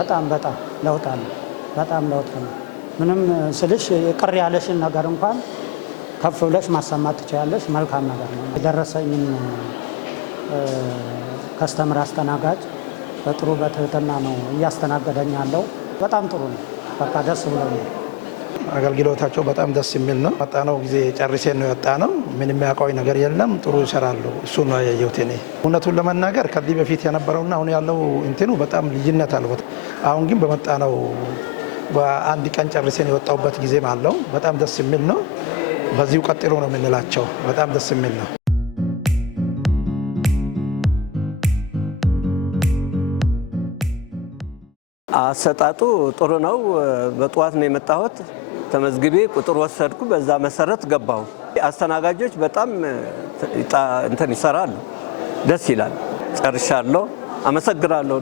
በጣም ለውጥ አለ። በጣም ለውጥ ነው። ምንም ስልሽ ቅር ያለሽን ነገር እንኳን ከፍ ብለሽ ማሰማት ትችላለሽ። መልካም ነገር ነው። የደረሰኝን ከስተምር አስተናጋጅ በጥሩ በትህትና ነው እያስተናገደኝ ያለው። በጣም ጥሩ ነው። በቃ ደስ ብሎኛል። አገልግሎታቸው በጣም ደስ የሚል ነው። መጣነው ጊዜ ጨርሴን ነው የወጣነው። ምንም የሚያውቀው ነገር የለም። ጥሩ ይሰራሉ። እሱ ነው ያየሁት እኔ። እውነቱን ለመናገር ከዚህ በፊት የነበረውና አሁን ያለው እንትኑ በጣም ልዩነት አለው። አሁን ግን በመጣነው በአንድ ቀን ጨርሴን የወጣውበት ጊዜም አለው። በጣም ደስ የሚል ነው። በዚሁ ቀጥሎ ነው የምንላቸው። በጣም ደስ የሚል ነው። አሰጣጡ ጥሩ ነው። በጠዋት ነው የመጣሁት። ተመዝግቤ ቁጥር ወሰድኩ። በዛ መሰረት ገባሁ። አስተናጋጆች በጣም ይሰራሉ። ደስ ይላል። ጨርሻለሁ። አመሰግናለሁ።